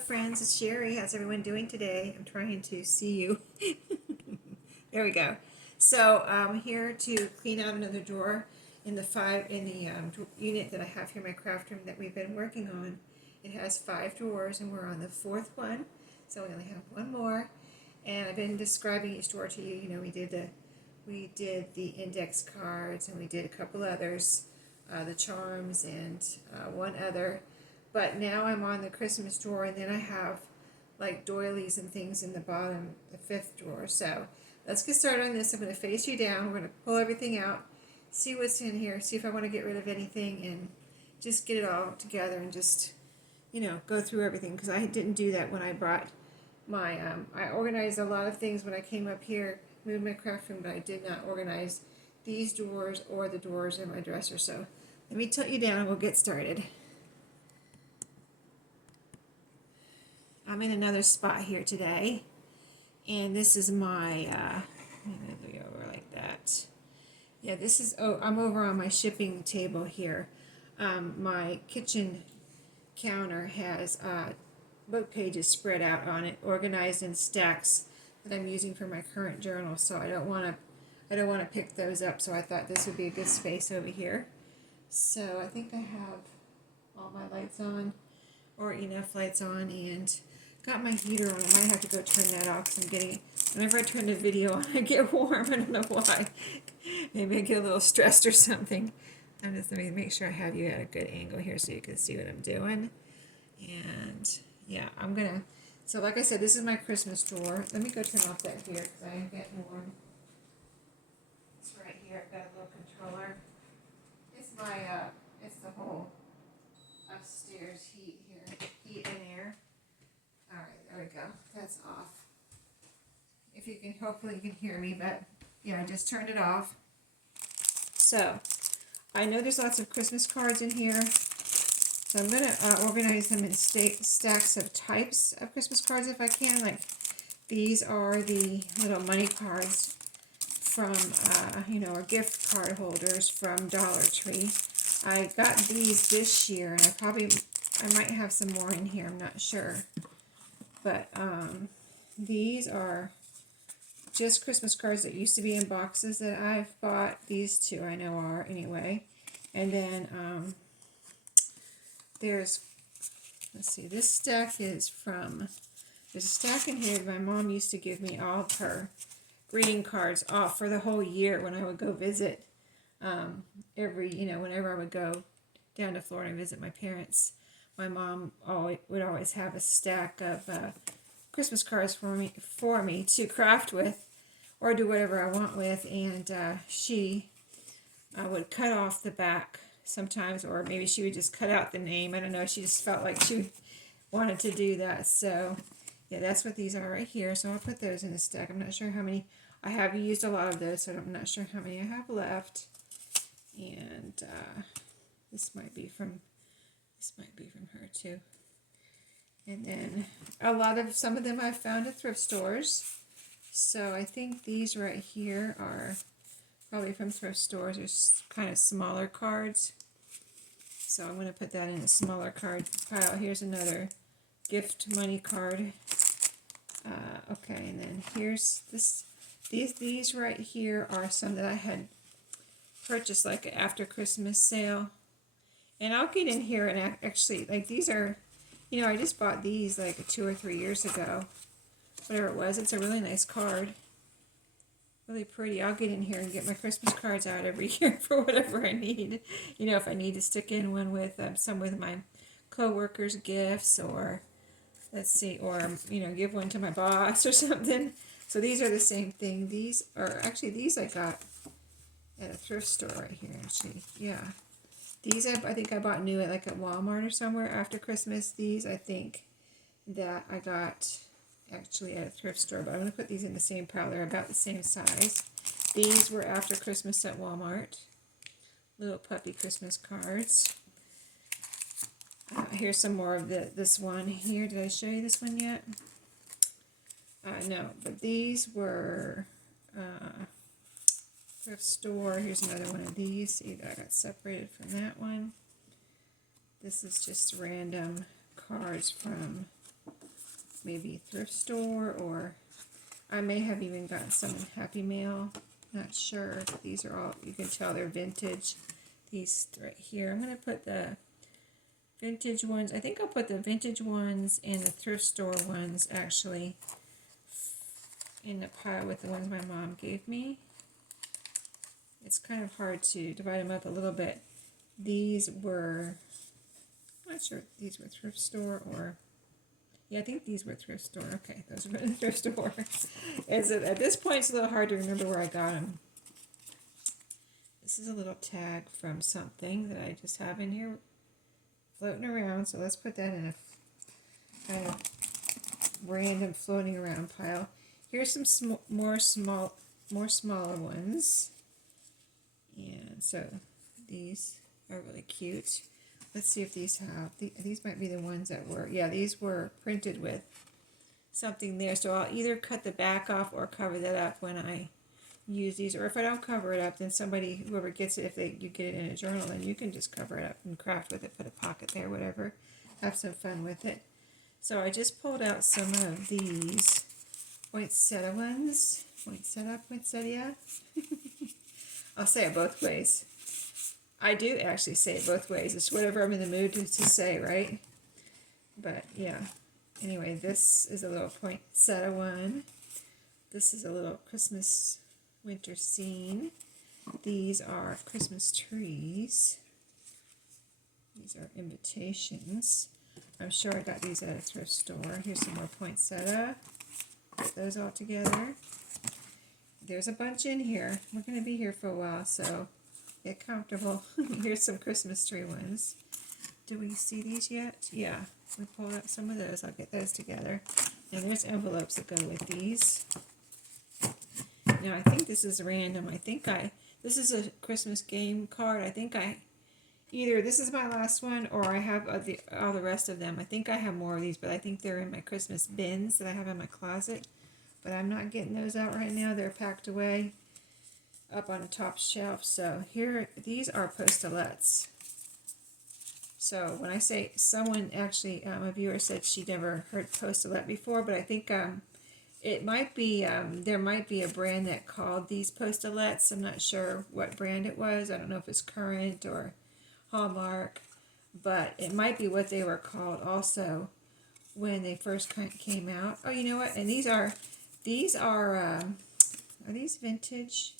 friends, it's Sherry. How's everyone doing today? I'm trying to see you. There we go. So I'm here to clean out another drawer in the unit that I have here in my craft room that we've been working on. It has 5 drawers and we're on the 4th one, so we only have one more. And I've been describing each drawer to you. You know, we did the index cards and we did a couple others, the charms and one other. But now I'm on the Christmas drawer, and then I have like doilies and things in the bottom, the 5th drawer. So let's get started on this. I'm going to face you down. We're going to pull everything out, see what's in here, see if I want to get rid of anything, and just get it all together and just, you know, go through everything, because I didn't do that when I brought my, I organized a lot of things when I came up here, moved my craft room, but I did not organize these drawers or the drawers in my dresser. So let me tilt you down and we'll get started. I'm in another spot here today, and this is my, I'm going to go over like that. Yeah, this is, I'm over on my shipping table here. My kitchen counter has book pages spread out on it, organized in stacks that I'm using for my current journal, so I don't want to pick those up, so I thought this would be a good space over here. So I think I have all my lights on, or enough lights on, and got my heater on. I might have to go turn that off because I'm getting, whenever I turn the video on, I get warm. I don't know why. Maybe I get a little stressed or something. Let me make sure I have you at a good angle here so you can see what I'm doing. And yeah, so like I said, this is my Christmas drawer. Let me go turn off that here because I am getting warm. It's right here. I've got a little controller. It's it's the whole upstairs heat and air. Alright, there we go. That's off. If you can, hopefully you can hear me, but yeah, I just turned it off. So, I know there's lots of Christmas cards in here, so I'm going to organize them in stacks of types of Christmas cards if I can. Like, these are the little money cards from, or gift card holders from Dollar Tree. I got these this year, and I might have some more in here, I'm not sure. But these are just Christmas cards that used to be in boxes that I've bought. These two I know are anyway. And then let's see, this stack is from, there's a stack in here my mom used to give me all of her greeting cards off for the whole year when I would go visit whenever I would go down to Florida and visit my parents. My mom would always have a stack of Christmas cards for me to craft with or do whatever I want with, and she would cut off the back sometimes, or maybe she would just cut out the name. I don't know, she just felt like she wanted to do that. So yeah, that's what these are right here. So I'll put those in the stack. I'm not sure how many. I have used a lot of those, so I'm not sure how many I have left. And this might be from her too. And then some of them I've found at thrift stores. So I think these right here are probably from thrift stores. They're kind of smaller cards. So I'm going to put that in a smaller card pile. Here's another gift money card. Okay, and then here's this. These right here are some that I had purchased like after Christmas sale. And I'll get in here and actually, like, these are, I just bought these like 2 or 3 years ago. Whatever it was. It's a really nice card. Really pretty. I'll get in here and get my Christmas cards out every year for whatever I need. If I need to stick in one with some with my co-workers' gifts, or, let's see, or, give one to my boss or something. So these are the same thing. These I got at a thrift store right here, actually. Yeah. These I think I bought new at Walmart or somewhere after Christmas. These I think that I got actually at a thrift store, but I'm going to put these in the same pile. They're about the same size. These were after Christmas at Walmart. Little puppy Christmas cards. Here's some more of this one here. Did I show you this one yet? No, but these were thrift store. Here's another one of these. See, I got separated from that one. This is just random cards from maybe thrift store, or I may have even gotten some in Happy Mail. Not sure. These are all, you can tell they're vintage. These right here. I'm going to put the vintage ones. I think I'll put the vintage ones and the thrift store ones actually in the pile with the ones my mom gave me. It's kind of hard to divide them up a little bit. These were, I'm not sure if these were thrift store or, yeah, I think these were thrift store. Okay, those were the thrift store. At this point, it's a little hard to remember where I got them. This is a little tag from something that I just have in here floating around. So let's put that in a kind of random floating around pile. Here's some more smaller ones. And so these are really cute. Let's see if these have, these might be the ones that were, yeah, these were printed with something there. So I'll either cut the back off or cover that up when I use these. Or if I don't cover it up, then somebody, whoever gets it, if you get it in a journal, then you can just cover it up and craft with it, put a pocket there, whatever. Have some fun with it. So I just pulled out some of these poinsettia ones. Poinsettia. I'll say it both ways. I do actually say it both ways. It's whatever I'm in the mood to say, right? But yeah. Anyway, this is a little poinsettia one. This is a little Christmas winter scene. These are Christmas trees. These are invitations. I'm sure I got these at a thrift store. Here's some more poinsettia. Put those all together. There's a bunch in here. We're going to be here for a while, so get comfortable. Here's some Christmas tree ones. Do we see these yet? Yeah, we pulled out some of those. I'll get those together. And there's envelopes that go with these. Now, I think this is random. This is a Christmas game card. I think either this is my last one or I have all the rest of them. I think I have more of these, but I think they're in my Christmas bins that I have in my closet. But I'm not getting those out right now. They're packed away up on the top shelf. So here, these are postalettes. So when I say someone, actually, a viewer said she never heard postalette before, but I think it might be, there might be a brand that called these postalettes. I'm not sure what brand it was. I don't know if it's Current or Hallmark, but it might be what they were called also when they first came out. Oh, you know what? And these are these vintage?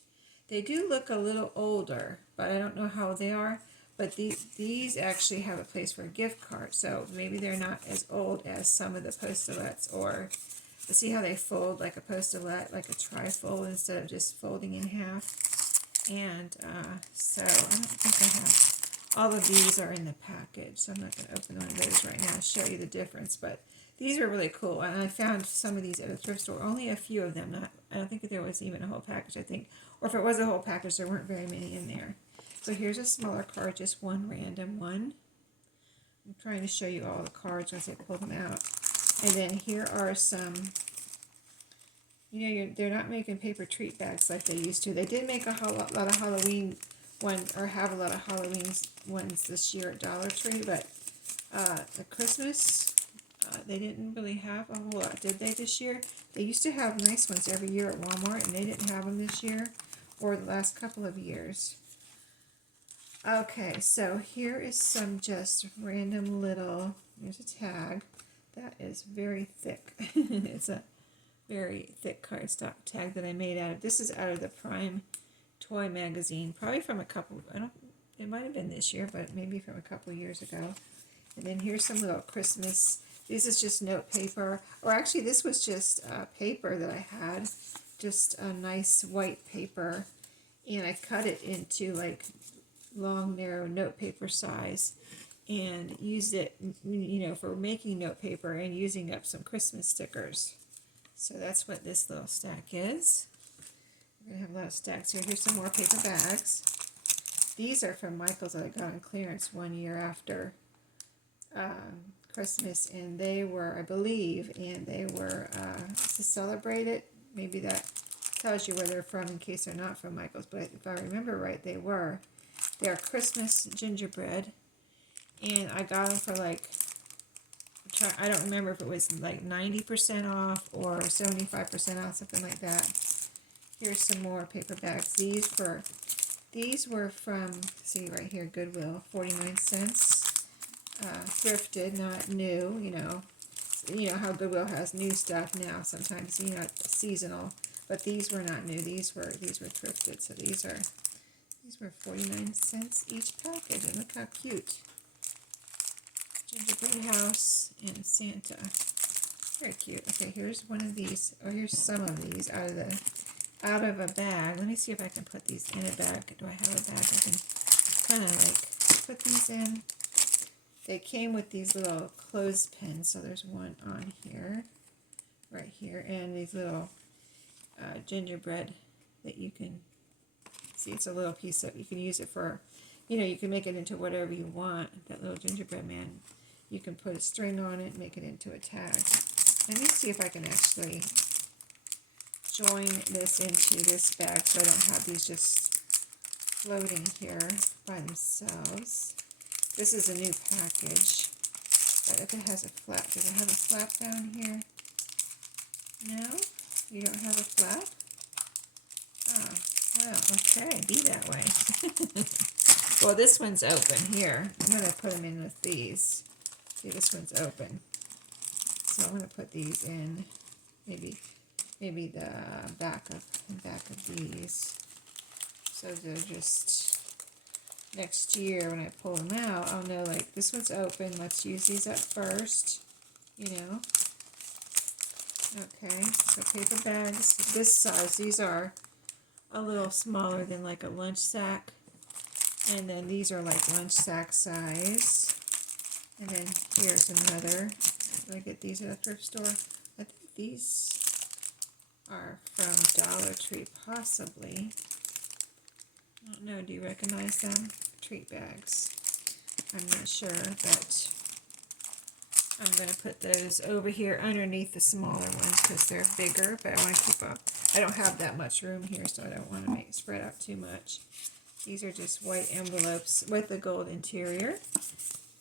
They do look a little older, but I don't know how they are. But these actually have a place for a gift card, so maybe they're not as old as some of the postalettes. Or see how they fold like a postalette, like a trifold instead of just folding in half. And so I don't think I have all of these are in the package, so I'm not going to open one of those right now and show you the difference. But these are really cool, and I found some of these at a thrift store. Only a few of them. I don't think there was even a whole package, I think. Or if it was a whole package, there weren't very many in there. So here's a smaller card, just one random one. I'm trying to show you all the cards once I pull them out. And then here are some, they're not making paper treat bags like they used to. They did make a lot of Halloween ones, or have a lot of Halloween ones this year at Dollar Tree, but the Christmas, they didn't really have a whole lot, did they, this year? They used to have nice ones every year at Walmart, and they didn't have them this year, or the last couple of years. Okay, so here is some just random little, here's a tag that is very thick. It's a very thick cardstock tag that I made out of, this is out of the Prime Toy magazine, probably from a couple, it might have been this year, but maybe from a couple years ago. And then here's some little Christmas, this is just note paper, or actually this was just paper that I had, just a nice white paper, and I cut it into like long, narrow note paper size and used it, for making note paper and using up some Christmas stickers. So that's what this little stack is. We're going to have a lot of stacks here. Here's some more paper bags. These are from Michael's that I got on clearance one year after Christmas, and they were, I believe, to celebrate it. Maybe that tells you where they're from in case they're not from Michael's, but if I remember right, they were. They're Christmas gingerbread, and I got them for like I don't remember if it was like 90% off or 75% off, something like that. Here's some more paper bags. These were from, see right here, Goodwill, 49 cents. Thrifted, not new, you know. You know how Goodwill has new stuff now, sometimes, you know, seasonal. But these were not new, these were thrifted, so these were 49 cents each package, and look how cute. Gingerbread house and Santa. Very cute. Okay, here's one of these. Oh, here's some of these out of a bag. Let me see if I can put these in a bag. Do I have a bag I can kind of like put these in? They came with these little clothespins, so there's one on here, right here, and these little gingerbread that you can see. It's a little piece of, you can use it for, you know, you can make it into whatever you want. That little gingerbread man, you can put a string on it and make it into a tag. Let me see if I can actually join this into this bag so I don't have these just floating here by themselves. This is a new package, but if it has a flap, does it have a flap down here? No? You don't have a flap? Oh, well, okay, be that way. Well, this one's open here. I'm going to put them in with these. See, this one's open. So I'm going to put these in, maybe the back of these. So they're just, next year when I pull them out, I'll know, like, this one's open. Let's use these up first, you know. Okay, so paper bags, this size. These are a little smaller than like a lunch sack. And then these are like lunch sack size. And then here's another. Did I get these at a thrift store? I think these are from Dollar Tree, possibly. I don't know, do you recognize them? Treat bags. I'm not sure, but I'm going to put those over here underneath the smaller ones because they're bigger, but I want to keep up. I don't have that much room here, so I don't want to make it spread out too much. These are just white envelopes with a gold interior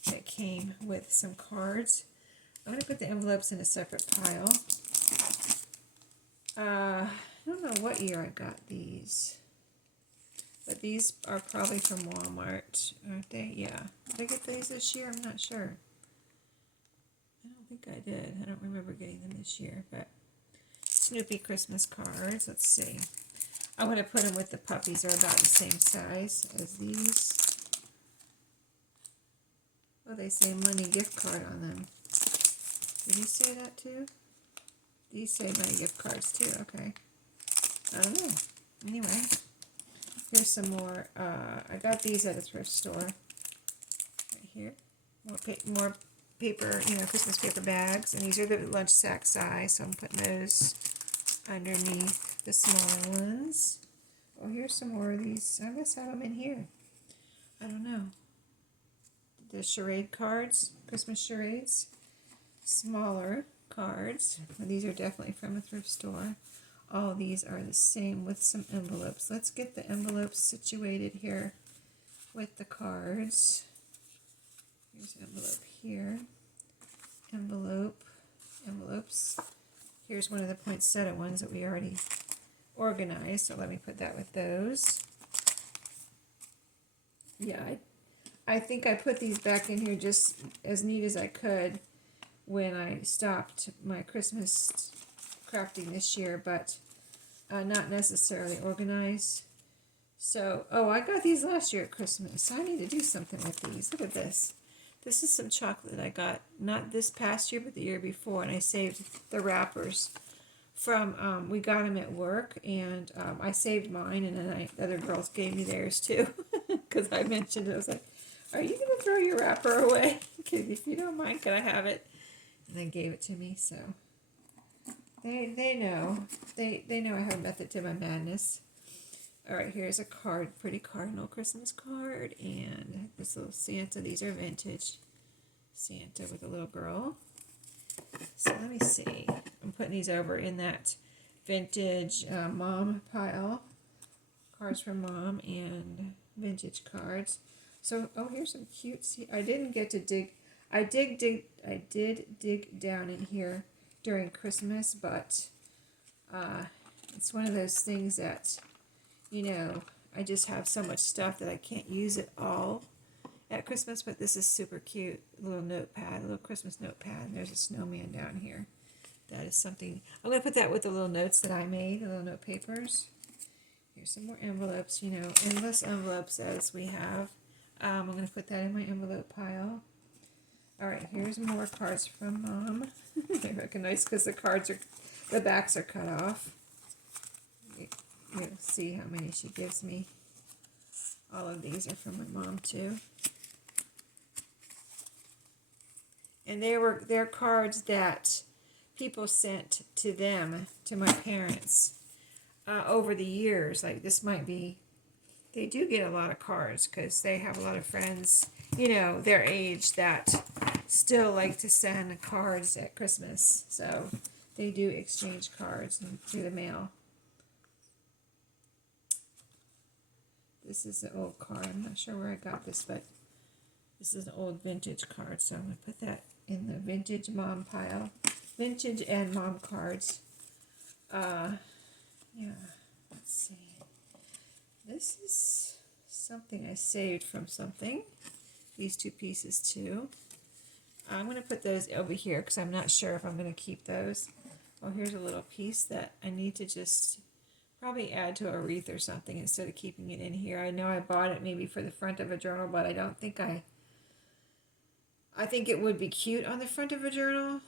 that came with some cards. I'm going to put the envelopes in a separate pile. I don't know what year I got these, but these are probably from Walmart, aren't they? Yeah. Did I get these this year? I'm not sure. I don't think I did. I don't remember getting them this year, but Snoopy Christmas cards. Let's see. I'm going to put them with the puppies. They're about the same size as these. Oh, they say money gift card on them. Did you say that too? These say money gift cards too. Okay. I don't know. Anyway, here's some more. I got these at a thrift store. Right here. More paper, you know, Christmas paper bags. And these are the lunch sack size, so I'm putting those underneath the smaller ones. Oh, here's some more of these. I must have them in here. I don't know. The charade cards, Christmas charades. Smaller cards. These are definitely from a thrift store. All these are the same with some envelopes. Let's get the envelopes situated here with the cards. Here's an envelope here. Envelopes. Here's one of the poinsettia ones that we already organized, so let me put that with those. Yeah, I think I put these back in here just as neat as I could when I stopped my Christmas crafting this year, but not necessarily organized. So, oh, I got these last year at Christmas, so I need to do something with these. Look at this. This is some chocolate I got, not this past year, but the year before, and I saved the wrappers from, we got them at work, and I saved mine, and then the other girls gave me theirs too, because I mentioned it. I was like, are you going to throw your wrapper away? If you don't mind, can I have it? And they gave it to me, so they know. They know I have a method to my madness. All right, here's a card, pretty cardinal Christmas card, and this little Santa. These are vintage Santa with a little girl. So let me see. I'm putting these over in that vintage mom pile. Cards from mom and vintage cards. So, oh, here's some cute. See, I didn't get to dig. I did dig down in here during Christmas, but it's one of those things that, you know, I just have so much stuff that I can't use it all at Christmas. But this is super cute, little notepad, a little Christmas notepad. And there's a snowman down here. That is something. I'm gonna put that with the little notes that I made, the little note papers. Here's some more envelopes. You know, endless envelopes as we have. I'm gonna put that in my envelope pile. All right, here's more cards from Mom. I recognize because the backs are cut off. You'll see how many she gives me. All of these are from my mom too. And they're cards that people sent to them, to my parents, over the years. Like this might be, they do get a lot of cards because they have a lot of friends, you know, their age that still like to send cards at Christmas. So they do exchange cards through the mail. This is an old card. I'm not sure where I got this, but this is an old vintage card. So I'm going to put that in the vintage mom pile. Vintage and mom cards. Yeah, let's see. This is something I saved from something. These two pieces too. I'm going to put those over here because I'm not sure if I'm going to keep those. Oh, here's a little piece that I need to just probably add to a wreath or something instead of keeping it in here. I know I bought it maybe for the front of a journal, but I don't think I think it would be cute on the front of a journal.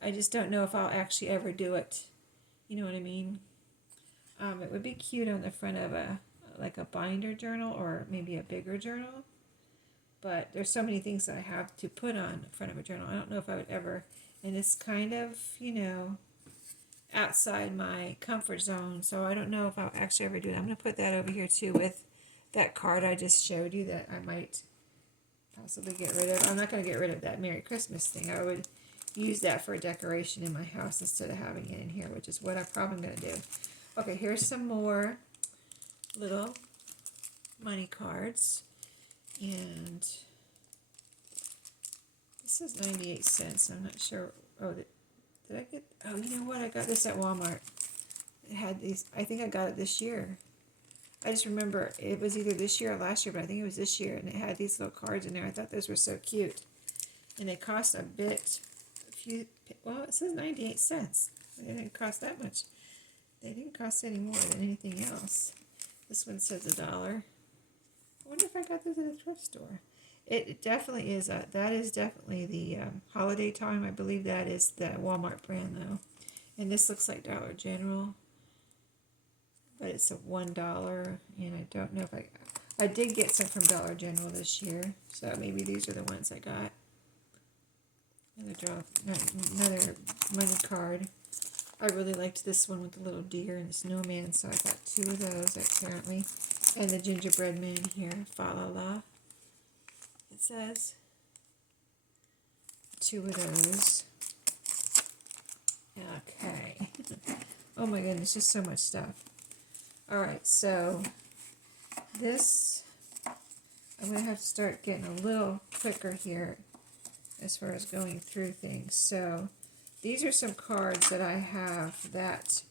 I just don't know if I'll actually ever do it. You know what I mean? It would be cute on the front of like a binder journal or maybe a bigger journal. But there's so many things that I have to put on the front of a journal. I don't know if I would ever, and it's kind of, you know, outside my comfort zone. So I don't know if I'll actually ever do it. I'm going to put that over here too with that card I just showed you that I might possibly get rid of. I'm not going to get rid of that Merry Christmas thing. I would use that for a decoration in my house instead of having it in here, which is what I'm probably going to do. Okay, here's some more little money cards. And this is 98 cents. I'm not sure. Oh, did I get? Oh, you know what? I got this at Walmart. It had these. I think I got it this year. I just remember it was either this year or last year, but I think it was this year. And it had these little cards in there. I thought those were so cute. And they cost a bit. Well, it says 98 cents. They didn't cost that much. They didn't cost any more than anything else. This one says $1. I wonder if I got this at a thrift store. It definitely is. That is definitely the holiday time. I believe that is the Walmart brand though. And this looks like Dollar General, but it's a $1. And I don't know if I did get some from Dollar General this year, so maybe these are the ones I got. Another money card. I really liked this one with the little deer and the snowman, so I got 2 of those apparently. And the gingerbread man here, fa la la. It says 2 of those. Okay. Oh my goodness, just so much stuff. All right, so this, I'm going to have to start getting a little quicker here as far as going through things. So these are some cards that I have that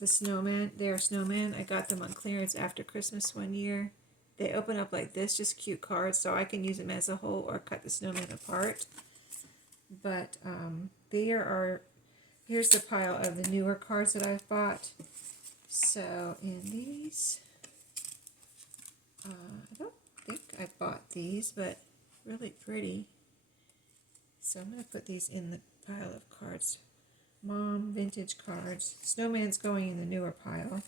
the snowman, they're snowman. I got them on clearance after Christmas one year. They open up like this, just cute cards, so I can use them as a whole or cut the snowman apart. But here's the pile of the newer cards that I've bought. So in these, I don't think I bought these, but really pretty. So I'm going to put these in the pile of cards. Mom vintage cards. Snowman's going in the newer pile.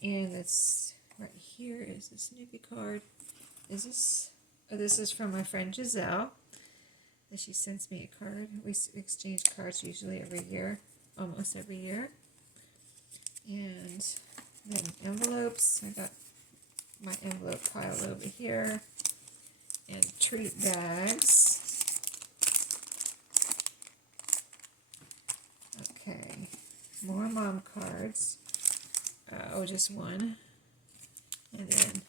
And this right here is the Snoopy card. Is this? Oh, this is from my friend Giselle. And she sends me a card. We exchange cards usually every year. Almost every year. And then envelopes. I got my envelope pile over here. And treat bags. Okay, more mom cards. Oh, just one. And then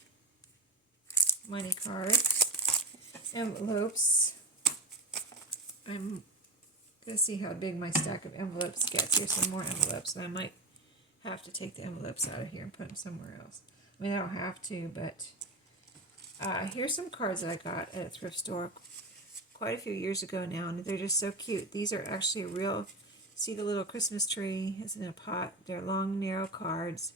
money cards. envelopes. I'm going to see how big my stack of envelopes gets. Here's some more envelopes, and I might have to take the envelopes out of here and put them somewhere else. I mean, I don't have to, but here's some cards that I got at a thrift store quite a few years ago now, and they're just so cute. These are actually real. See the little Christmas tree is in a pot. They're long, narrow cards,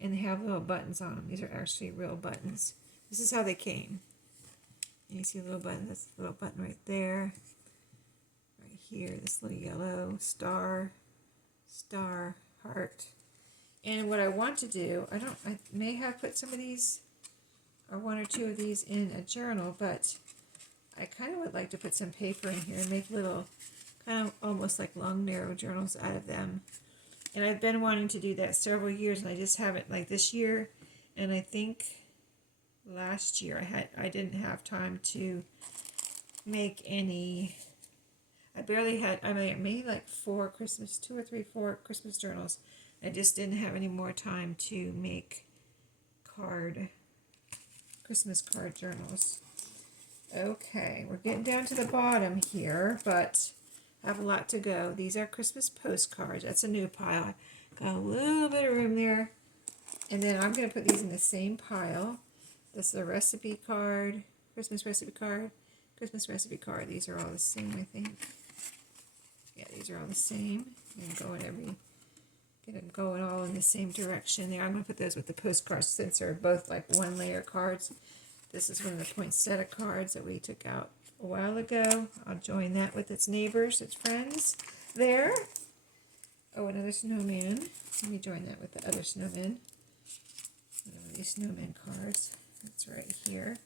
and they have little buttons on them. These are actually real buttons. This is how they came. And you see a little button. That's a little button right there. Right here, this little yellow star, heart. And what I want to do, I may have put some of these, or one or two of these in a journal, but I kind of would like to put some paper in here and make little, kind of almost like long, narrow journals out of them. And I've been wanting to do that several years, and I just haven't, like this year, and I think last year I didn't have time to make any. I barely had, I made like 2 or 3, 4 Christmas journals. I just didn't have any more time to make Christmas card journals. Okay, we're getting down to the bottom here, but I have a lot to go. These are Christmas postcards. That's a new pile. Got a little bit of room there. And then I'm going to put these in the same pile. This is a recipe card, Christmas recipe card, Christmas recipe card. These are all the same, I think. Yeah, these are all the same. And get them going all in the same direction there. I'm going to put those with the postcards since they're both like one layer cards. This is one of the poinsettia cards that we took out a while ago. I'll join that with its neighbors, its friends there. Oh, another snowman. Let me join that with the other snowman. One of these snowman cards. That's right here.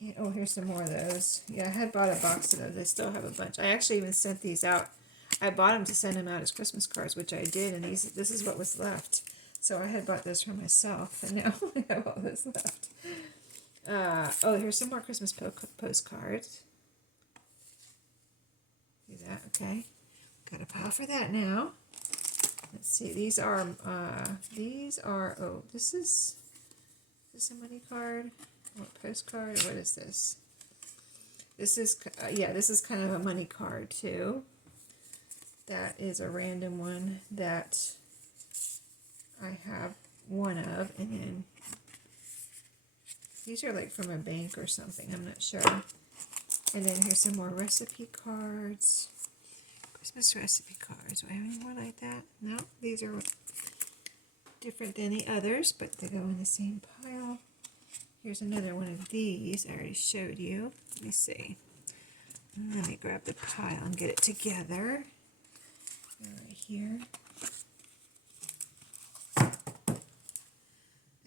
And, oh, here's some more of those. Yeah, I had bought a box of those. I still have a bunch. I actually even sent these out. I bought them to send them out as Christmas cards, which I did, and this is what was left. So I had bought those for myself, and now I have all this left. Oh, here's some more Christmas postcards. See that? Okay. Got a pile for that now. Let's see. These are, oh, this is a money card? Or postcard? What is this? This is, yeah, this is kind of a money card, too. That is a random one that I have one of, and then these are like from a bank or something, I'm not sure. And then here's some more recipe cards. Christmas recipe cards. Do I have any more like that? No, these are different than the others, but they go in the same pile. Here's another one of these I already showed you. Let me see. Let me grab the pile and get it together. Right here.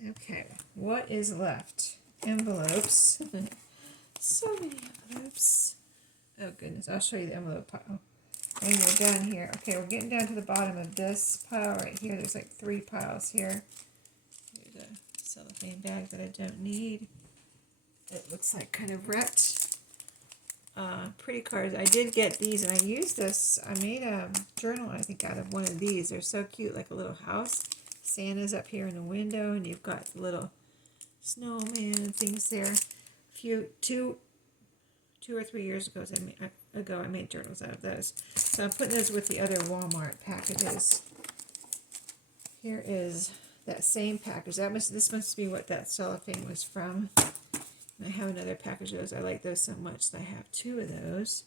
Okay, what is left? Envelopes. So many envelopes. Oh goodness, I'll show you the envelope pile. And we're down here. Okay, we're getting down to the bottom of this pile right here. There's like 3 piles here. Here's a cellophane bag that I don't need. It looks like kind of wrecked. Pretty cards. I did get these, and I used this. I made a journal, I think, out of one of these. They're so cute, like a little house. Santa's up here in the window, and you've got little snowman and things there. Two or 3 years ago, I made journals out of those. So I'm putting those with the other Walmart packages. Here is that same package. This must be what that cellophane was from. And I have another package of those. I like those so much that I have 2 of those.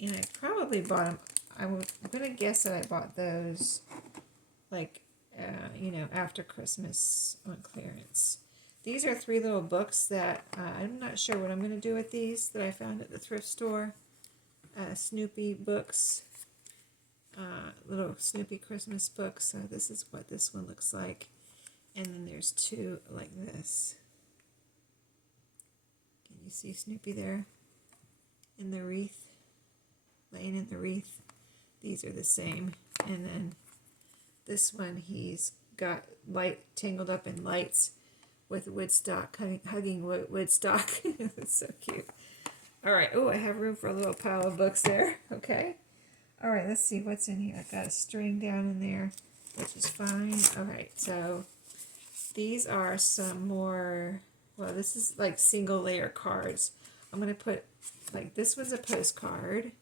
And I probably bought them. I'm going to guess that I bought those like, after Christmas on clearance. These are 3 little books that I'm not sure what I'm going to do with these that I found at the thrift store. Snoopy books. Little Snoopy Christmas books. So this is what this one looks like. And then there's 2 like this. You see Snoopy there in the wreath, laying in the wreath. These are the same. And then this one, he's got tangled up in lights with Woodstock, hugging Woodstock. It's so cute. All right. Oh, I have room for a little pile of books there. Okay. All right. Let's see what's in here. I've got a string down in there, which is fine. All right. So these are some more. Well, this is like single layer cards. I'm going to put, like, this was a postcard.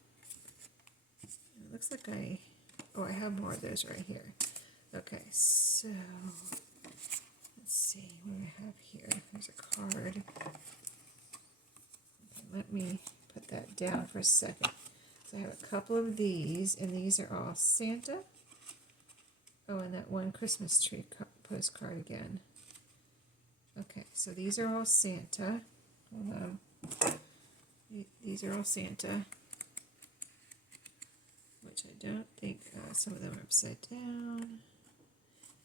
It looks like I have more of those right here. Okay, so let's see what do I have here. There's a card. Okay, let me put that down for a second. So I have a couple of these, and these are all Santa. Oh, and that one Christmas tree postcard again. Okay, so these are all Santa. Hold on. These are all Santa, which I don't think, some of them are upside down,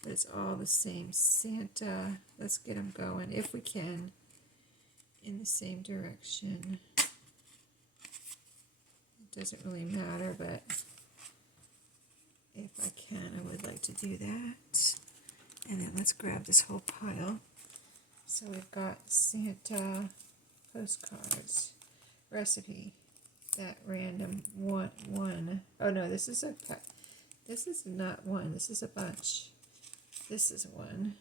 but it's all the same Santa. Let's get them going, if we can, in the same direction. It doesn't really matter, but if I can, I would like to do that. And then let's grab this whole pile. So we've got Santa postcards, recipe, that random one. Oh no, this is not one, this is a bunch. This is one.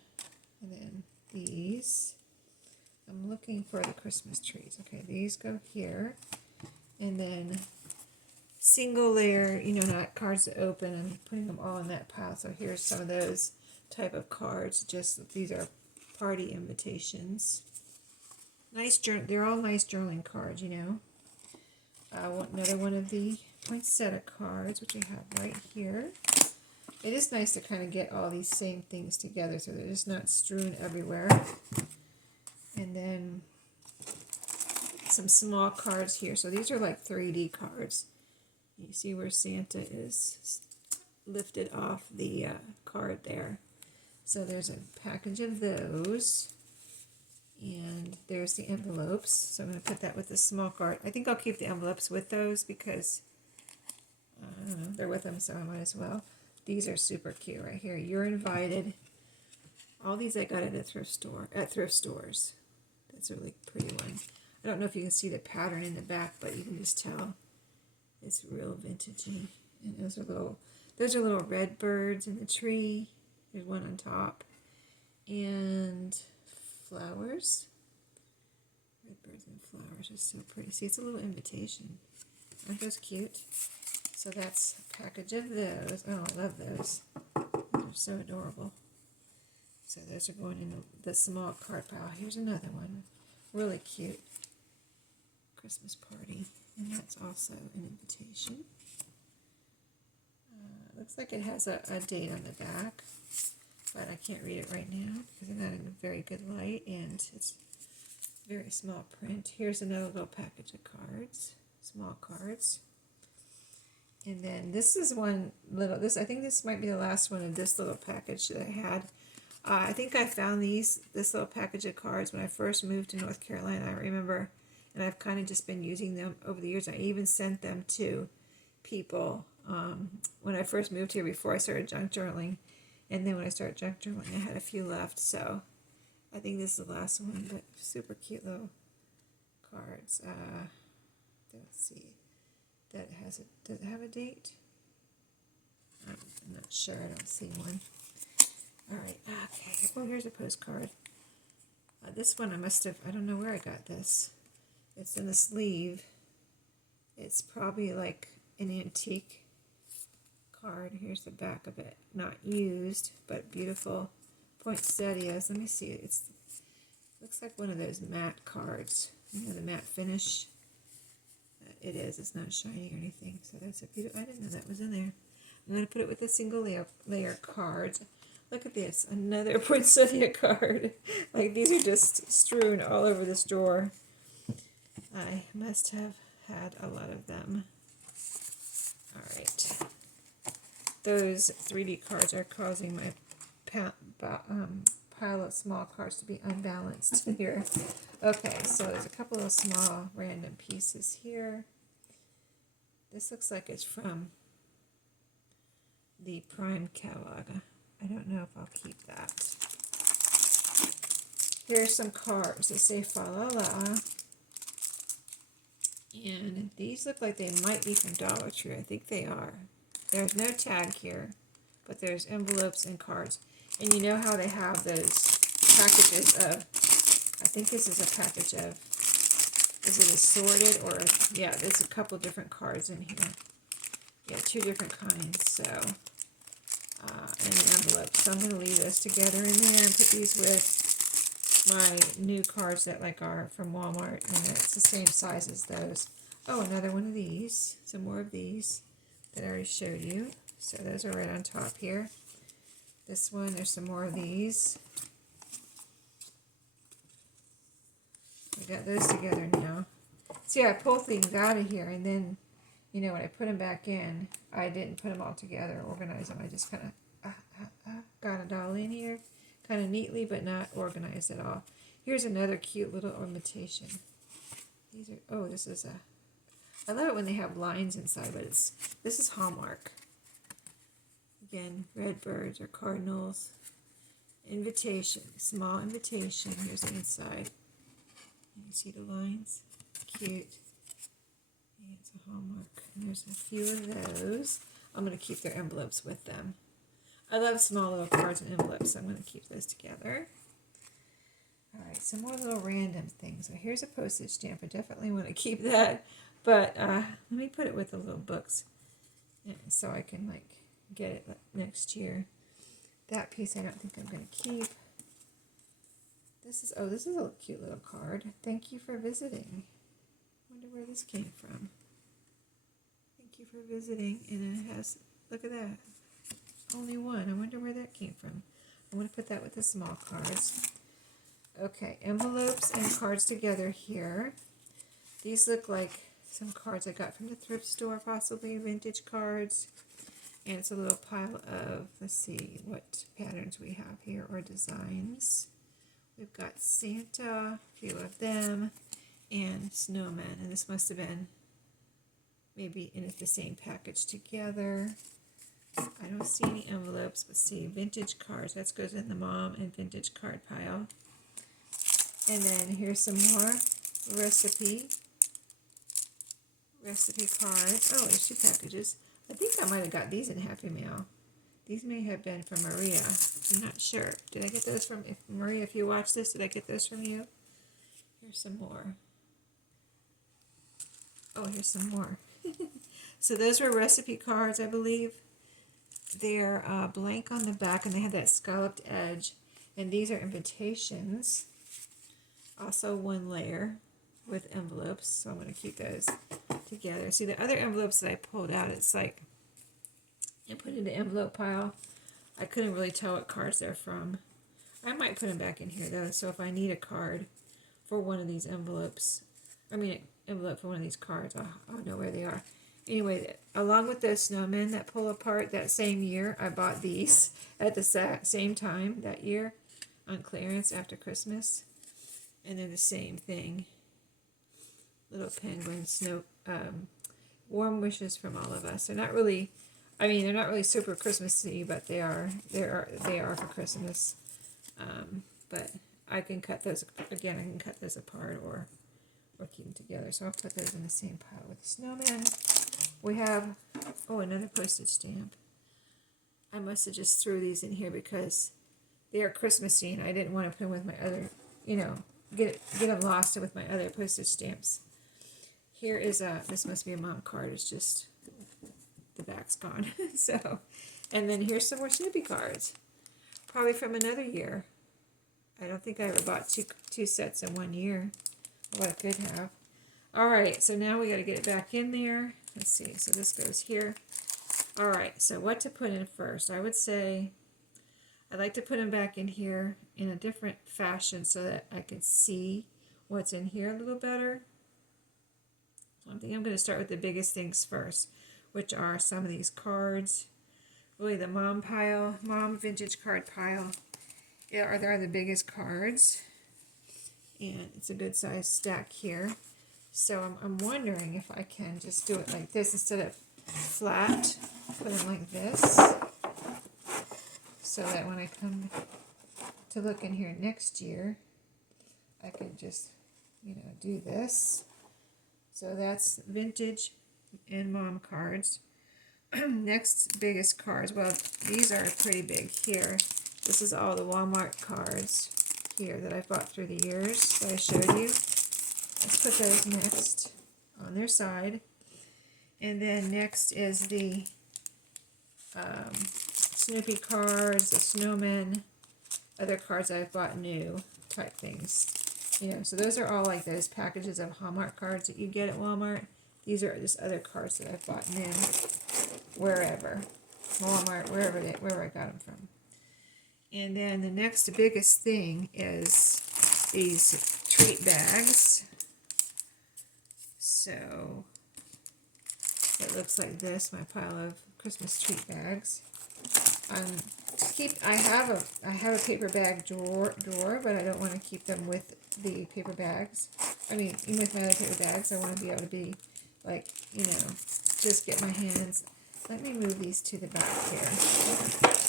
And then these. I'm looking for the Christmas trees. Okay, these go here. And then single layer, you know, not cards to open, and putting them all in that pile. So here's some of those type of cards. Just these are party invitations. Nice journal. They're all nice journaling cards, you know. I want another one of the poinsettia cards, which I have right here. It is nice to kind of get all these same things together so they're just not strewn everywhere. And then some small cards here. So these are like 3D cards. You see where Santa is lifted off the card there. So there's a package of those. And there's the envelopes. So I'm going to put that with the small card. I think I'll keep the envelopes with those because, I don't know, they're with them, so I might as well. These are super cute right here. You're invited. All these I got at a thrift stores. That's a really pretty one. I don't know if you can see the pattern in the back, but you can just tell it's real vintagey. And those are little red birds in the tree. There's one on top. And flowers. Red birds and flowers are so pretty. See, it's a little invitation. Aren't those cute? So that's a package of those. Oh, I love those. They're so adorable. So those are going in the small card pile. Here's another one. Really cute. Christmas party. And that's also an invitation. Looks like it has a date on the back. But I can't read it right now because I'm not in a very good light and it's very small print. Here's another little package of cards, small cards. And then this is one little, I think this might be the last one of this little package that I had. I think I found this little package of cards when I first moved to North Carolina, I remember, and I've kind of just been using them over the years. I even sent them to people when I first moved here before I started junk journaling. And then when I started junk journaling, I had a few left, so I think this is the last one, but super cute little cards. Let's see. Does it have a date? I'm not sure, I don't see one. Alright, okay. Oh, here's a postcard. This one I don't know where I got this. It's in the sleeve. It's probably like an antique card. Here's the back of it. Not used, but beautiful poinsettias. Let me see. It looks like one of those matte cards. You know, the matte finish. It is. It's not shiny or anything. So that's a beautiful. I didn't know that was in there. I'm going to put it with the single layer cards. Look at this. Another poinsettia card. Like these are just strewn all over this drawer. I must have had a lot of them. All right. Those 3D cards are causing my pile of small cards to be unbalanced here. Okay, so there's a couple of small random pieces here. This looks like it's from the Prime catalog. I don't know if I'll keep that. Here's some cards that say fa la la. And these look like they might be from Dollar Tree. I think they are. There's no tag here, but there's envelopes and cards. And you know how they have those packages of, I think this is a package of Is it assorted or, yeah, there's a couple different cards in here. Yeah, 2 different kinds, so, and an envelope. So I'm going to leave those together in there and put these with my new cards that like are from Walmart, and it's the same size as those. Oh, another one of these. Some more of these that I already showed you. So those are right on top here. This one, there's some more of these. I got those together now. See, I pull things out of here, and then, you know, when I put them back in, I didn't put them all together, organize them. I just kind of got it all in here, kind of neatly, but not organized at all. Here's another cute little imitation. These are, oh, this is a, I love it when they have lines inside, but this is Hallmark. Again, red birds or cardinals. Invitation, small invitation. Here's the inside. You see the lines? Cute. Yeah, it's a Hallmark. And there's a few of those. I'm going to keep their envelopes with them. I love small little cards and envelopes, so I'm going to keep those together. Alright, some more little random things. So here's a postage stamp. I definitely want to keep that. But let me put it with the little books so I can like get it next year. That piece I don't think I'm going to keep. This is a cute little card. Thank you for visiting. Wonder where this came from. Thank you for visiting, and it has, look at that. Only one. I wonder where that came from. I'm going to put that with the small cards. Okay, envelopes and cards together here. These look like some cards I got from the thrift store, possibly vintage cards. And it's a little pile of, let's see what patterns we have here, or designs. We've got Santa, a few of them, and snowmen. And this must have been maybe in the same package together. I don't see any envelopes, but see vintage cards. That goes in the mom and vintage card pile. And then here's some more recipe cards. Oh, there's 2 packages. I think I might have got these in Happy Mail. These may have been from Maria. I'm not sure. Did I get those from, Maria, if you watch this, did I get those from you? Here's some more. Oh, here's some more. So those were recipe cards, I believe. They're blank on the back, and they have that scalloped edge. And these are invitations. Also 1 layer with envelopes, so I'm going to keep those together. See, the other envelopes that I pulled out, it's like I put in the envelope pile. I couldn't really tell what cards they're from. I might put them back in here though, so if I need a card for one of these envelopes, envelope for one of these cards, I'll know where they are. Anyway, along with those snowmen that pull apart, that same year, I bought these at the same time that year on clearance after Christmas. And they're the same thing. Little penguin snow, warm wishes from all of us. They're not really, I mean, they're not really super Christmassy, but they are for Christmas. But I can cut those, again, I can cut those apart or keep them together. So I'll put those in the same pile with the snowman. We have, oh, another postage stamp. I must have just threw these in here because they are Christmassy, and I didn't want to put them with my other, you know, get them lost with my other postage stamps. Here is this must be a mom card. It's just the back's gone. So, and then here's some more Snoopy cards, probably from another year. I don't think I ever bought two sets in 1 year. What I could have. All right, so now we got to get it back in there. Let's see. So this goes here. All right. So what to put in first? I would say I'd like to put them back in here in a different fashion so that I can see what's in here a little better. So I think I'm going to start with the biggest things first, which are some of these cards. Really the mom pile, mom vintage card pile. Yeah, they're the biggest cards. And it's a good size stack here. So I'm wondering if I can just do it like this instead of flat. Put them like this. So that when I come to look in here next year, I can just, you know, do this. So that's vintage and mom cards. Next biggest cards. Well, these are pretty big here. This is all the Walmart cards here that I've bought through the years that I showed you. let's put those next on their side. And then next is the Snoopy cards, the snowmen, other cards I've bought new type things. You know, so those are all like those packages of Hallmark cards that you get at Walmart. These are just other cards that I've bought new, wherever, Walmart, wherever I got them from. And then the next biggest thing is these treat bags. So it looks like this, my pile of Christmas treat bags. I have a paper bag drawer, but I don't want to keep them with the paper bags. I mean, even with my other paper bags, I want to be able to be like, you know, just get my hands. Let me move these to the back here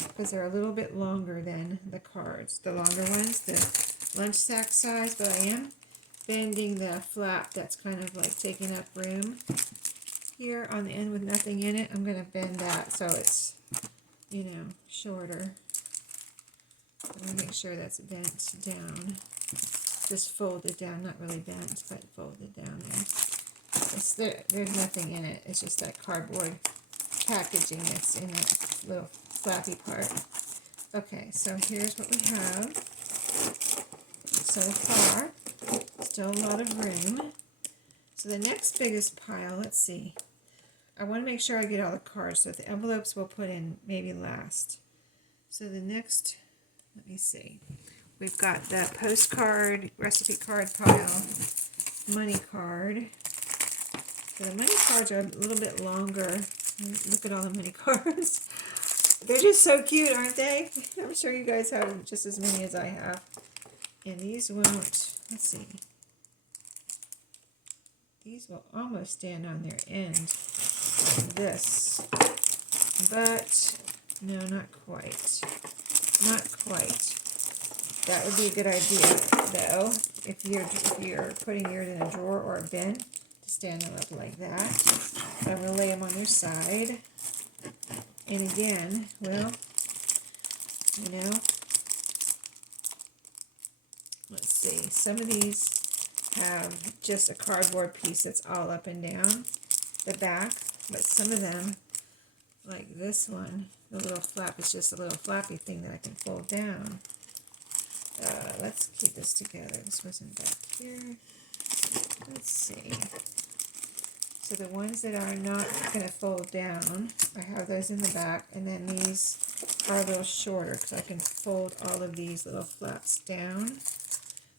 because they're a little bit longer than the cards. The longer ones, the lunch sack size, but I am bending the flap that's kind of like taking up room here on the end with nothing in it. I'm going to bend that so it's, you know, shorter. I'm going to make sure that's bent down. Just folded down, not really bent, but folded down there. There's nothing in it. It's just that cardboard packaging that's in that little flappy part. Okay, so here's what we have. So far, still a lot of room. So the next biggest pile, let's see. I want to make sure I get all the cards, so the envelopes we'll put in maybe last. So the next, let me see. We've got the postcard, recipe card pile, money card. So the money cards are a little bit longer. Look at all the money cards. They're just so cute, aren't they? I'm sure you guys have just as many as I have. And these won't, let's see. These will almost stand on their end like this. But, no, not quite. Not quite. That would be a good idea, though, if you're putting yours in a drawer or a bin, to stand them up like that. But I'm going to lay them on their side. And again, well, you know, let's see. Some of these have just a cardboard piece that's all up and down the back, but some of them, like this one, the little flap is just a little flappy thing that I can fold down. Let's keep this together. This wasn't back here. Let's see. So the ones that are not going to fold down, I have those in the back, and then these are a little shorter because I can fold all of these little flaps down.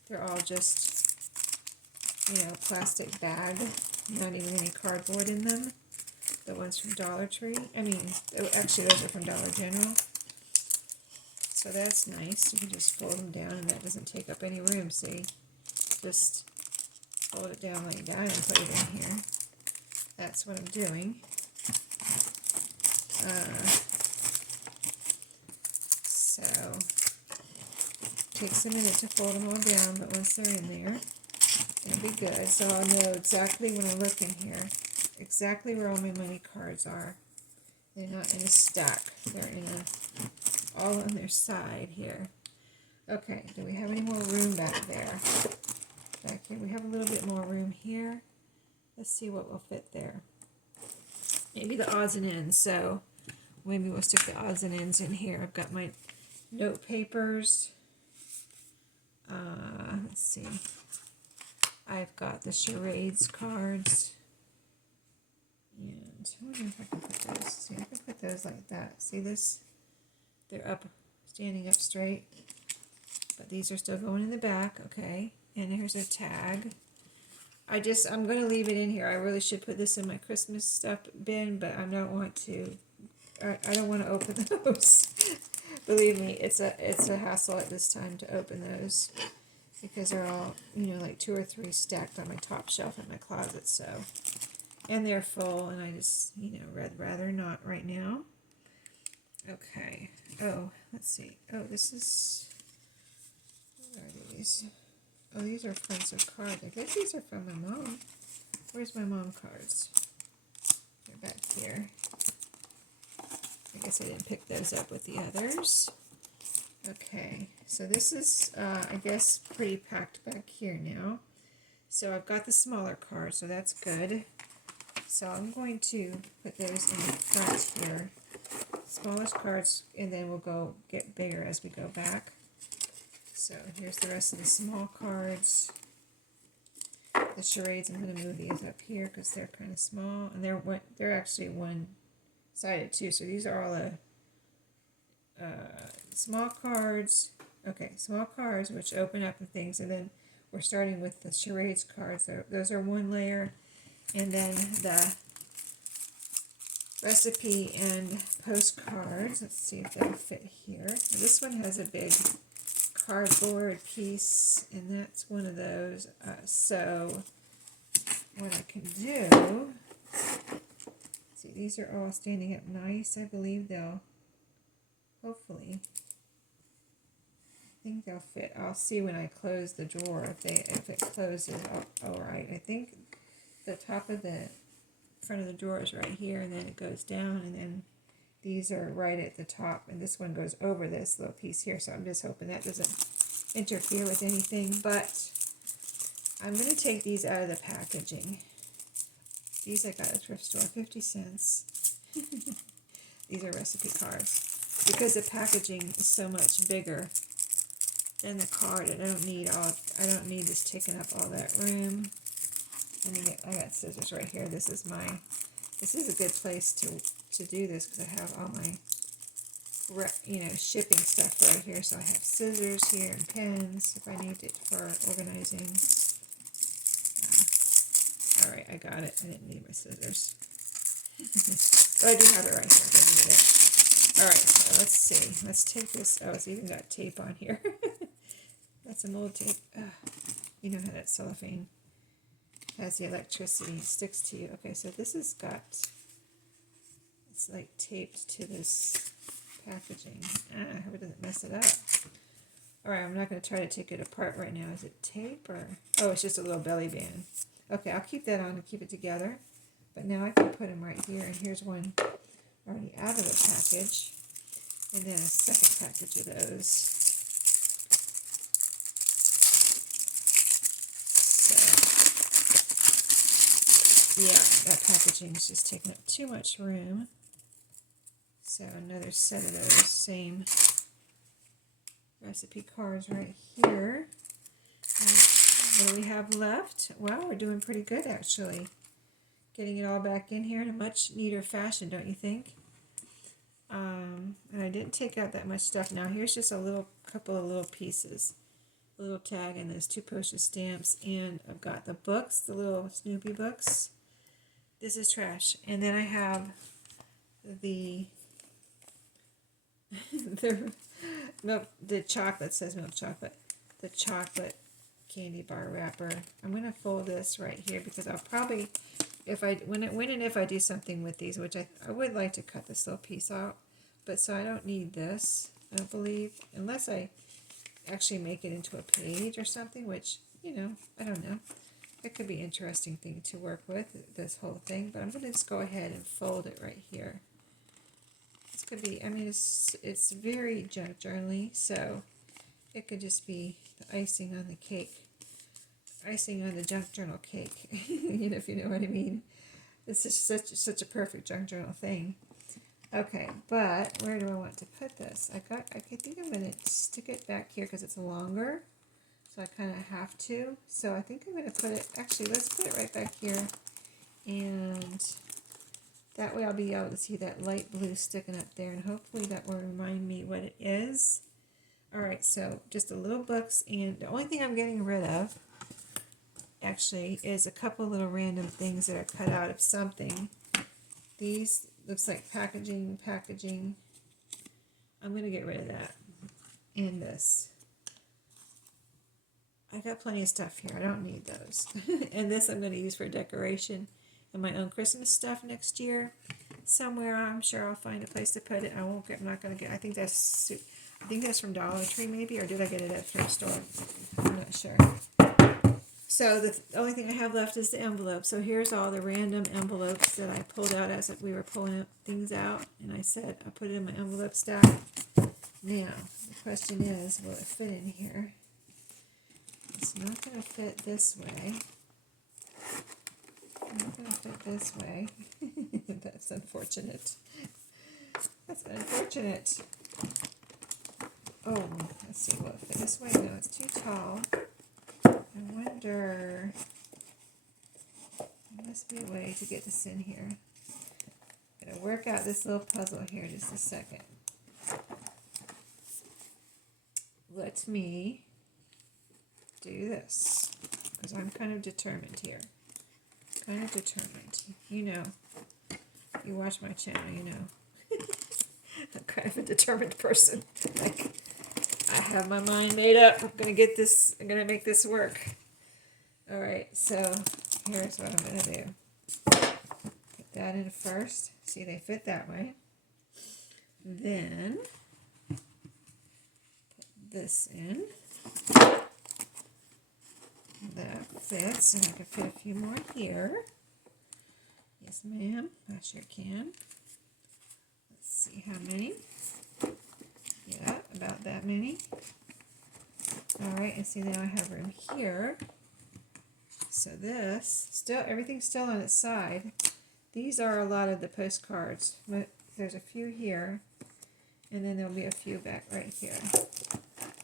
They're all just, you know, plastic bag, not even any cardboard in them. The ones from Dollar Tree. I mean, actually those are from Dollar General. So that's nice. You can just fold them down and that doesn't take up any room, see? Just fold it down like that and put it in here. That's what I'm doing. So, takes a minute to fold them all down, but once they're in there, it'll be good. So I'll know exactly when I look in here, exactly where all my money cards are. They're not in a stack. They're in all on their side here. Okay, do we have any more room back there? Back here, we have a little bit more room here. Let's see what will fit there. Maybe the odds and ends. So maybe we'll stick the odds and ends in here. I've got my note papers. Let's see. I've got the charades cards. And I wonder if I can put those. See, I can put those like that. See this? They're up, standing up straight. But these are still going in the back. Okay. And here's a tag. I'm going to leave it in here. I really should put this in my Christmas stuff bin, but I don't want to. I don't want to open those. Believe me, it's a hassle at this time to open those because they're all, you know, like 2 or 3 stacked on my top shelf in my closet. So, and they're full, and I just, you know, rather not right now. Okay. Oh, let's see. Oh, this is. What are these? Oh, these are fronts of cards. I guess these are from my mom. Where's my mom cards? They're back here. I guess I didn't pick those up with the others. Okay, so this is, I guess, pretty packed back here now. So I've got the smaller cards, so that's good. So I'm going to put those in the front here. Smallest cards, and then we'll get bigger as we go back. So here's the rest of the small cards. The charades, I'm going to move these up here because they're kind of small, and they're actually one-sided too. So these are all the small cards. Okay, small cards which open up and things, and then we're starting with the charades cards. Those are one layer, and then the recipe and postcards. Let's see if they'll fit here. Now this one has a big cardboard piece, and that's one of those. So what I can do, see, these are all standing up nice. I believe they'll, hopefully, I think they'll fit. I'll see when I close the drawer if it closes all right. I think the top of the front of the drawer is right here, and then it goes down, and then these are right at the top, and this one goes over this little piece here, so I'm just hoping that doesn't interfere with anything. But I'm going to take these out of the packaging. These I got at a thrift store, 50 cents. These are recipe cards because the packaging is so much bigger than the card. I don't need this taking up all that room. I got scissors right here. This is a good place to do this because I have all my shipping stuff right here. So I have scissors here and pens if I need it for organizing. All right, I got it. I didn't need my scissors. But I do have it right here. I need it. All right, so let's see. Let's take this. Oh, it's even got tape on here. That's some old tape. You know how that cellophane has the electricity and sticks to you. Okay, so this has got, it's like taped to this packaging. I hope it doesn't mess it up. Alright, I'm not going to try to take it apart right now. Is it tape or? Oh, it's just a little belly band. Okay, I'll keep that on to keep it together. But now I can put them right here. And here's one already out of the package. And then a second package of those. So, yeah, that packaging is just taking up too much room. So another set of those same recipe cards right here. And what do we have left? Wow, we're doing pretty good actually. Getting it all back in here in a much neater fashion, don't you think? And I didn't take out that much stuff. Now here's just a couple of little pieces. A little tag and those 2 postage stamps. And I've got the books, the little Snoopy books. This is trash. And then I have the the chocolate, says milk chocolate, the chocolate candy bar wrapper. I'm going to fold this right here because I'll probably, when and if I do something with these, which I would like to cut this little piece out, but so I don't need this, I don't believe, unless I actually make it into a page or something, which, I don't know. It could be an interesting thing to work with, this whole thing, but I'm going to just go ahead and fold it right here. This could be, it's very junk journaly, so it could just be the icing on the cake. Icing on the junk journal cake, if you know what I mean. It's just such a perfect junk journal thing. Okay, but where do I want to put this? I think I'm going to stick it back here because it's longer, so I kind of have to. So I think I'm going to put it, actually, let's put it right back here, and that way I'll be able to see that light blue sticking up there, and hopefully that will remind me what it is. Alright, so just a little books, and the only thing I'm getting rid of, actually, is a couple little random things that are cut out of something. These looks like packaging. I'm going to get rid of that. And this. I got plenty of stuff here. I don't need those. And this I'm going to use for decoration and my own Christmas stuff next year. Somewhere, I'm sure I'll find a place to put it. I'm not going to get, I think that's from Dollar Tree maybe, or did I get it at a thrift store? I'm not sure. So the only thing I have left is the envelope. So here's all the random envelopes that I pulled out as we were pulling things out. And I said I put it in my envelope stack. Now, the question is, will it fit in here? It's not going to fit this way. I'm going to fit this way. That's unfortunate. That's unfortunate. Oh, let's see what fit this way. No, it's too tall. I wonder. There must be a way to get this in here. I'm going to work out this little puzzle here just a second. Let me do this, because I'm kind of determined here. Kind of determined. You know, you watch my channel, you know. I'm kind of a determined person. Like, I have my mind made up. I'm going to get this, I'm going to make this work. Alright, so here's what I'm going to do. Put that in first. See, they fit that way. Then, put this in. That fits, and I can fit a few more here. Yes, ma'am, I sure can. Let's see how many. Yeah, about that many. Alright, and see now I have room here. So this, still, everything's still on its side. These are a lot of the postcards. There's a few here, and then there'll be a few back right here.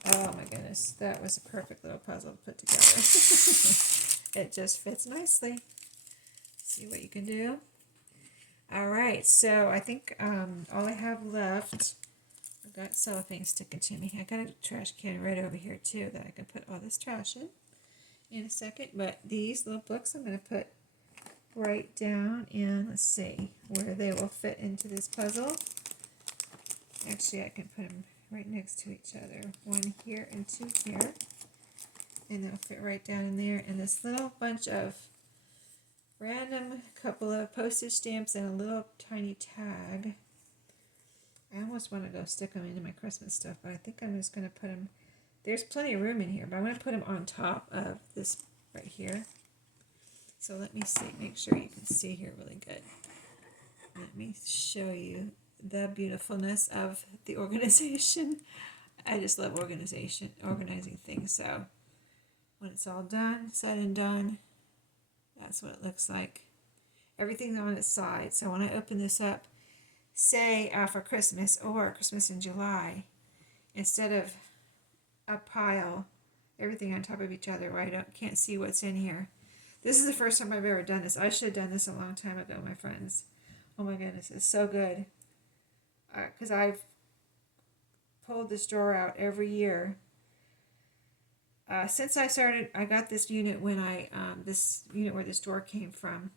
Oh my goodness, that was a perfect little puzzle to put together. It just fits nicely. See what you can do. Alright, so I think all I have left, I've got cellophane sticking to me. I got a trash can right over here too that I can put all this trash in a second. But these little books I'm going to put right down in, let's see, where they will fit into this puzzle. Actually, I can put them right next to each other. One here and two here. And they'll fit right down in there. And this little bunch of random couple of postage stamps and a little tiny tag. I almost want to go stick them into my Christmas stuff, but I think I'm just going to put them, there's plenty of room in here, but I'm going to put them on top of this right here. So let me see, make sure you can see here really good. Let me show you the beautifulness of the organization. I just love organizing things. So when it's all done, said and done, that's what it looks like. Everything's on its side. So when I open this up, say for Christmas or Christmas in July, instead of a pile, everything on top of each other where I can't see what's in here. This is the first time I've ever done this. I should have done this a long time ago, my friends. Oh my goodness, it's so good. Because I've pulled this drawer out every year. Since I started, I got this unit when this unit where this drawer came from,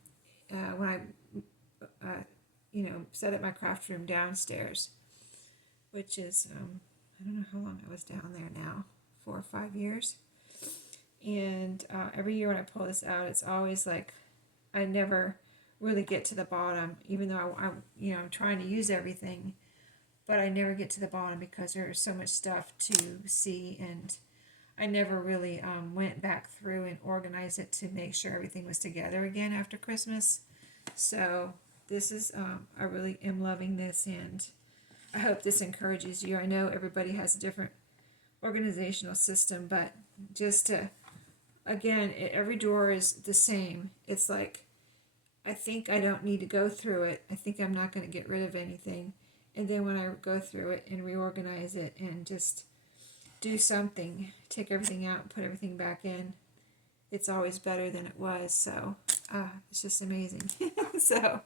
when I, set up my craft room downstairs, which is, I don't know how long I was down there now, 4 or 5 years. And every year when I pull this out, it's always like I never really get to the bottom, even though I'm trying to use everything, but I never get to the bottom because there's so much stuff to see, and I never really went back through and organized it to make sure everything was together again after Christmas. So this is, I really am loving this, and I hope this encourages you. I know everybody has a different organizational system, but just to, again, every drawer is the same. It's like, I think I don't need to go through it. I think I'm not going to get rid of anything. And then when I go through it and reorganize it and just do something, take everything out and put everything back in, it's always better than it was. So it's just amazing. So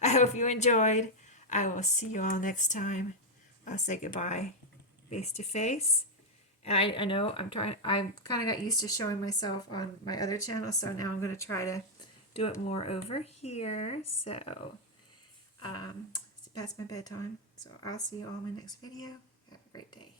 I hope you enjoyed. I will see you all next time. I'll say goodbye face to face. And I know I kind of got used to showing myself on my other channel, so now I'm going to try to do it more over here. So it's past my bedtime, so I'll see you all in my next video. Have a great day.